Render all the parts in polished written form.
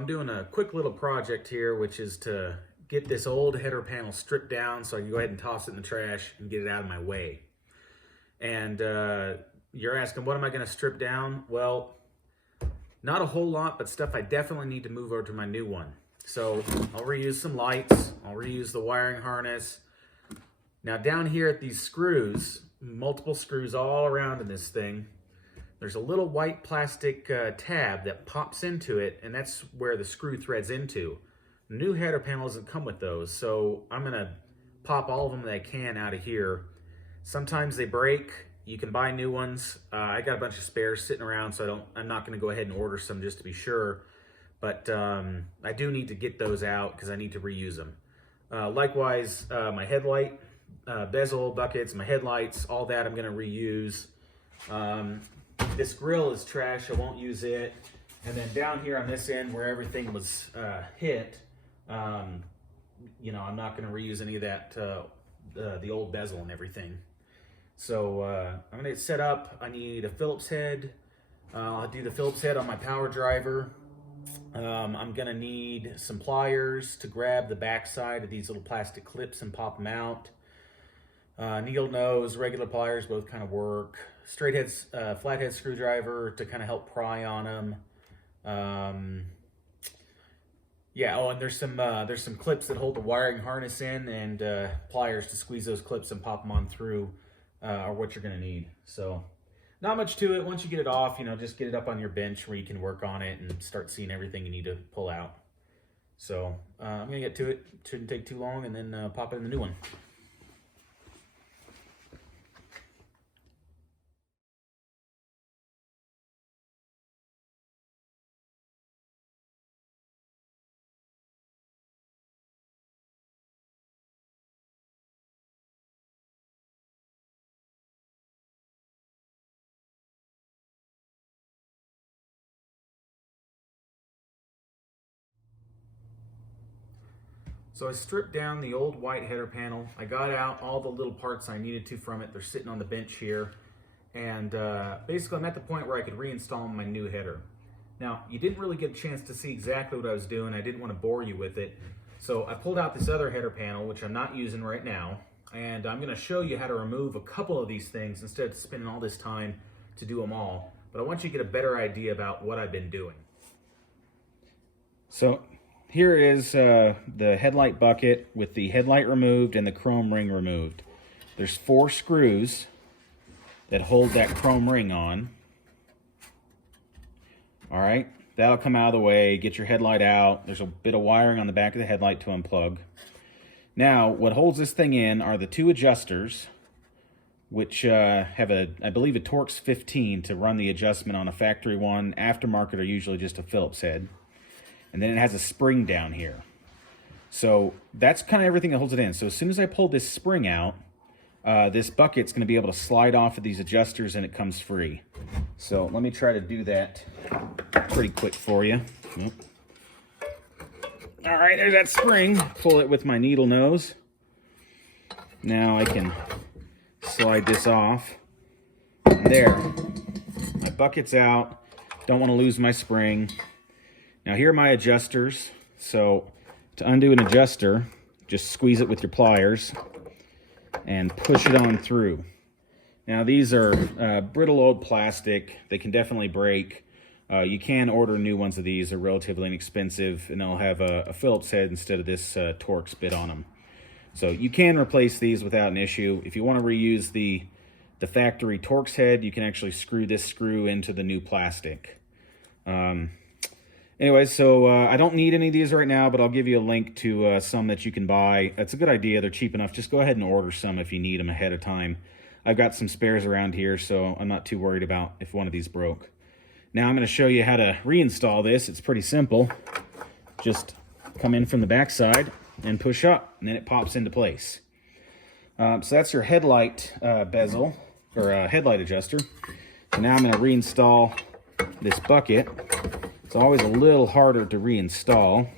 I'm doing a quick little project here, which is to get this old header panel stripped down so I can go ahead and toss it in the trash and get it out of my way. And you're asking, what am I going to strip down? Well, not a whole lot, but stuff I definitely need to move over to my new one. So I'll reuse some lights. I'll reuse the wiring harness. Now down here at these screws, multiple screws all around in this thing, there's a little white plastic tab that pops into it, and that's where the screw threads into. The new header panel doesn't come with those, so I'm gonna pop all of them that I can out of here. Sometimes they break. You can buy new ones. I got a bunch of spares sitting around, so I'm not gonna go ahead and order some just to be sure. But I do need to get those out because I need to reuse them. Likewise, my headlight, bezel, buckets, my headlights, all that I'm gonna reuse. This grill is trash, I won't use it. And then down here on this end where everything was hit, you know, I'm not gonna reuse any of that, the old bezel and everything. So I'm gonna get set up. I need a Phillips head. I'll do the Phillips head on my power driver. I'm gonna need some pliers to grab the back side of these little plastic clips and pop them out. Needle nose, regular pliers, both kind of work. Straight heads, flathead screwdriver to kind of help pry on them. Yeah, oh, and there's some clips that hold the wiring harness in, and pliers to squeeze those clips and pop them on through, are what you're gonna need. So not much to it. Once you get it off, you know, just get it up on your bench where you can work on it and start seeing everything you need to pull out. So I'm gonna get to it. Shouldn't take too long, and then pop it in the new one. So I stripped down the old white header panel. I got out all the little parts I needed to from it. They're sitting on the bench here. And basically I'm at the point where I could reinstall my new header. Now, you didn't really get a chance to see exactly what I was doing. I didn't want to bore you with it. So I pulled out this other header panel, which I'm not using right now. And I'm gonna show you how to remove a couple of these things instead of spending all this time to do them all. But I want you to get a better idea about what I've been doing. So here is the headlight bucket with the headlight removed and the chrome ring removed. There's 4 screws that hold that chrome ring on. All right, that'll come out of the way, get your headlight out. There's a bit of wiring on the back of the headlight to unplug. Now, what holds this thing in are the 2 adjusters, which have I believe a Torx 15 to run the adjustment on a factory one. Aftermarket are usually just a Phillips head. And then it has a spring down here. So that's kind of everything that holds it in. So as soon as I pull this spring out, this bucket's going to be able to slide off of these adjusters and it comes free. So let me try to do that pretty quick for you. All right, there's that spring. Pull it with my needle nose. Now I can slide this off. There. My bucket's out. Don't want to lose my spring. Now here are my adjusters. So to undo an adjuster, just squeeze it with your pliers and push it on through. Now these are brittle old plastic. They can definitely break. You can order new ones of these. They're relatively inexpensive, and they'll have a Phillips head instead of this Torx bit on them. So you can replace these without an issue. If you want to reuse the factory Torx head, you can actually screw this screw into the new plastic. Anyway, so I don't need any of these right now, but I'll give you a link to some that you can buy. That's a good idea. They're cheap enough. Just go ahead and order some if you need them ahead of time. I've got some spares around here, so I'm not too worried about if one of these broke. Now I'm going to show you how to reinstall this. It's pretty simple. Just come in from the back side and push up, and then it pops into place. So that's your headlight bezel, or headlight adjuster. So now I'm going to reinstall this bucket. It's always a little harder to reinstall,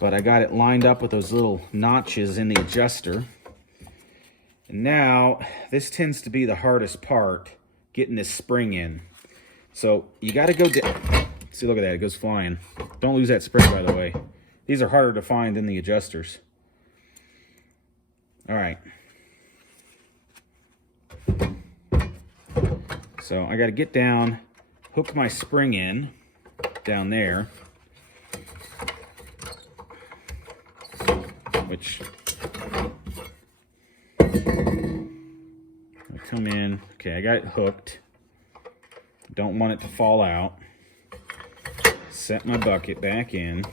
but I got it lined up with those little notches in the adjuster. And now, this tends to be the hardest part, getting this spring in. So you got to go down. See, look at that. It goes flying. Don't lose that spray, by the way. These are harder to find than the adjusters. All right. So I got to get down, hook my spring in down there, which I come in. Okay, I got it hooked. Don't want it to fall out. Set my bucket back in.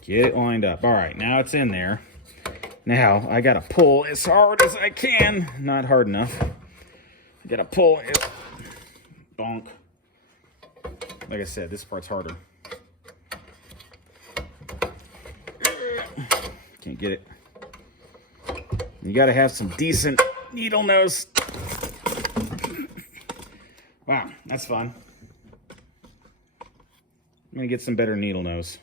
Get it lined up. All right, now it's in there. Now I gotta pull as hard as I can. Not hard enough. I gotta pull it. Bonk. Like I said, this part's harder. Can't get it. You gotta have some decent needle nose. Wow, that's fun. I'm gonna get some better needle nose.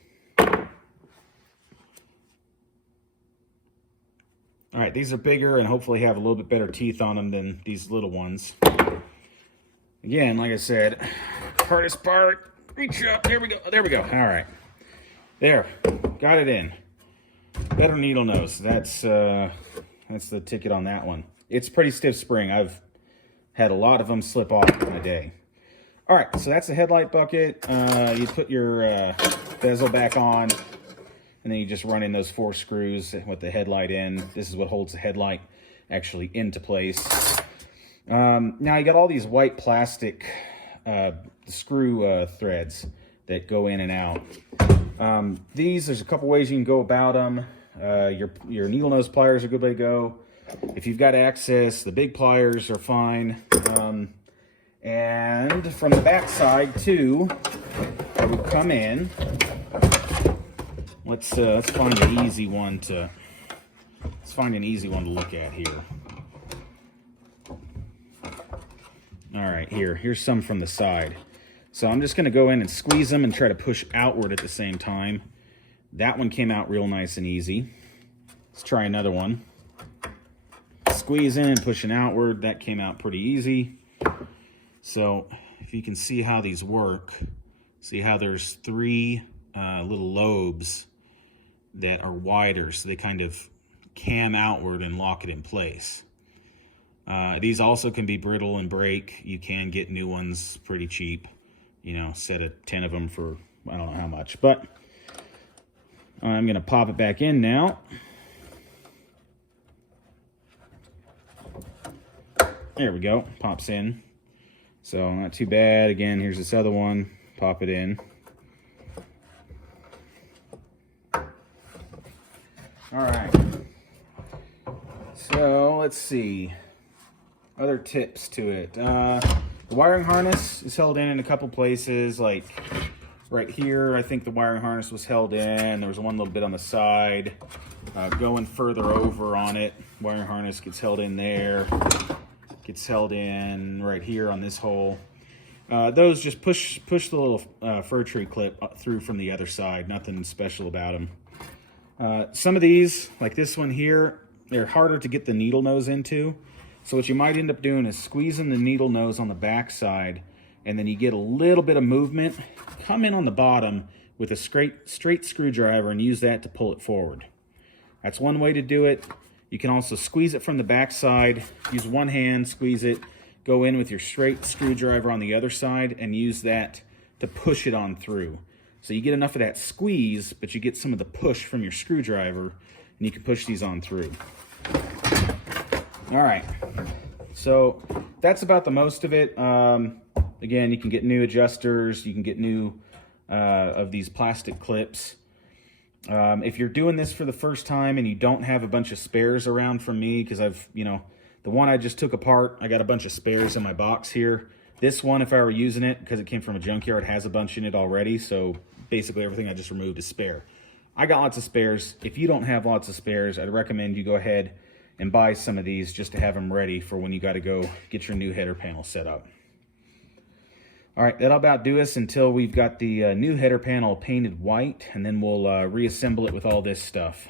All right, these are bigger and hopefully have a little bit better teeth on them than these little ones. Again, like I said, hardest part, reach up, there we go, there we go. All right, there, got it in. Better needle nose, that's the ticket on that one. It's pretty stiff spring. I've had a lot of them slip off in a day. All right, so that's the headlight bucket. You put your bezel back on, and then you just run in those 4 screws with the headlight in. This is what holds the headlight actually into place. Now you got all these white plastic screw threads that go in and out. There's a couple ways you can go about them. Your needle nose pliers are a good way to go. If you've got access, the big pliers are fine. And from the back side too, I would come in. Let's find an easy one to look at here. All right, here's some from the side. So I'm just going to go in and squeeze them and try to push outward at the same time. That one came out real nice and easy. Let's try another one. Squeeze in and pushing outward. That came out pretty easy. So if you can see how these work, see how there's 3 little lobes that are wider, so they kind of cam outward and lock it in place. These also can be brittle and break. You can get new ones pretty cheap, you know, set of 10 of them for I don't know how much, but I'm gonna pop it back in now. There we go, pops in. So not too bad. Again, here's this other one, pop it in. All right, so let's see, other tips to it. The wiring harness is held in a couple places, like right here. I think the wiring harness was held in. There was one little bit on the side. Going further over on it, wiring harness gets held in there. Gets held in right here on this hole. Those just push the little fir tree clip through from the other side. Nothing special about them. Some of these, like this one here, they're harder to get the needle nose into. So what you might end up doing is squeezing the needle nose on the back side, and then you get a little bit of movement. Come in on the bottom with a straight screwdriver and use that to pull it forward. That's one way to do it. You can also squeeze it from the back side. Use one hand, squeeze it. Go in with your straight screwdriver on the other side and use that to push it on through. So you get enough of that squeeze, but you get some of the push from your screwdriver, and you can push these on through. All right, so that's about the most of it. Again, you can get new adjusters. You can get new of these plastic clips. If you're doing this for the first time and you don't have a bunch of spares around from me, because I've, the one I just took apart, I got a bunch of spares in my box here. This one, if I were using it, because it came from a junkyard, has a bunch in it already. So basically everything I just removed is spare. I got lots of spares. If you don't have lots of spares, I'd recommend you go ahead and buy some of these just to have them ready for when you got to go get your new header panel set up. All right, that'll about do us until we've got the new header panel painted white, and then we'll reassemble it with all this stuff.